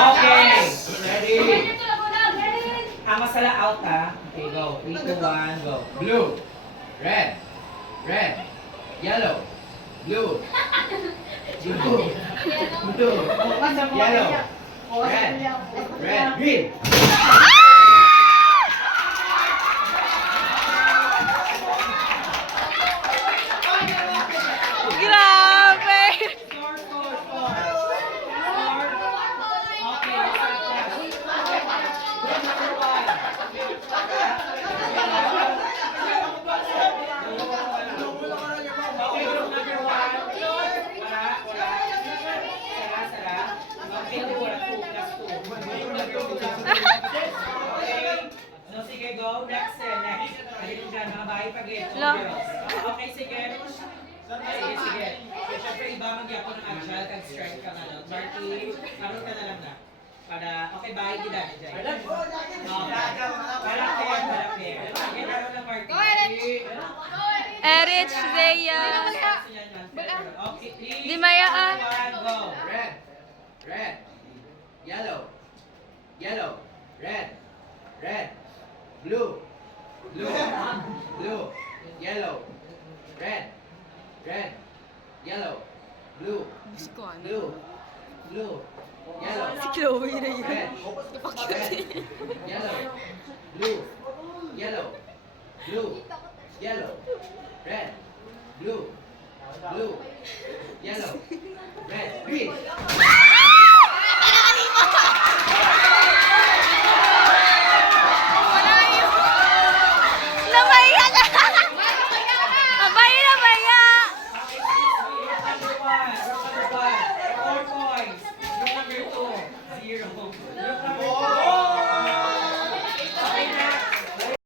Okay. Ready? Masala out Okay, go. 3, 2, 1, go. Blue. Red. Red. Yellow. Blue. Blue. Blue. Yellow. Red. Red. Green. Grabe! Score, score, score. Score. Okay, group number 1. Okay, group number 1. Wala, wala. Sara, Sara. Okay, 2, wala. 2, plus 2. Group number 2. Okay. No, sige, go. Next, next. Ayun dyan, mga bahay pag-get. Lo. Okay, sige. Sige, sige. So, syempre, iba magyapon ng agile, kag-strike ka na lang. Marty, karoon ka na lang na. Para, okay, bahay di dami dyan. Para fair, para fair. Okay, karoon na Marty. Erich, Zeya. Okay, 3, Di Maya, 2, 1, go. Red. Red. Yellow. Yellow. Red. Red. Blue. Blue. Blue. Yellow. Red. Red. Yellow. Blue. Blue. Blue. Yellow. Si Chloe na yun. Red. Red. Yellow. Blue. Yellow. Blue. Yellow. Red. Blue. Blue. Yellow. Red. Green. Namaya na! Abay, namaya! Number 1, 4 points. Group number 2, 0. Group number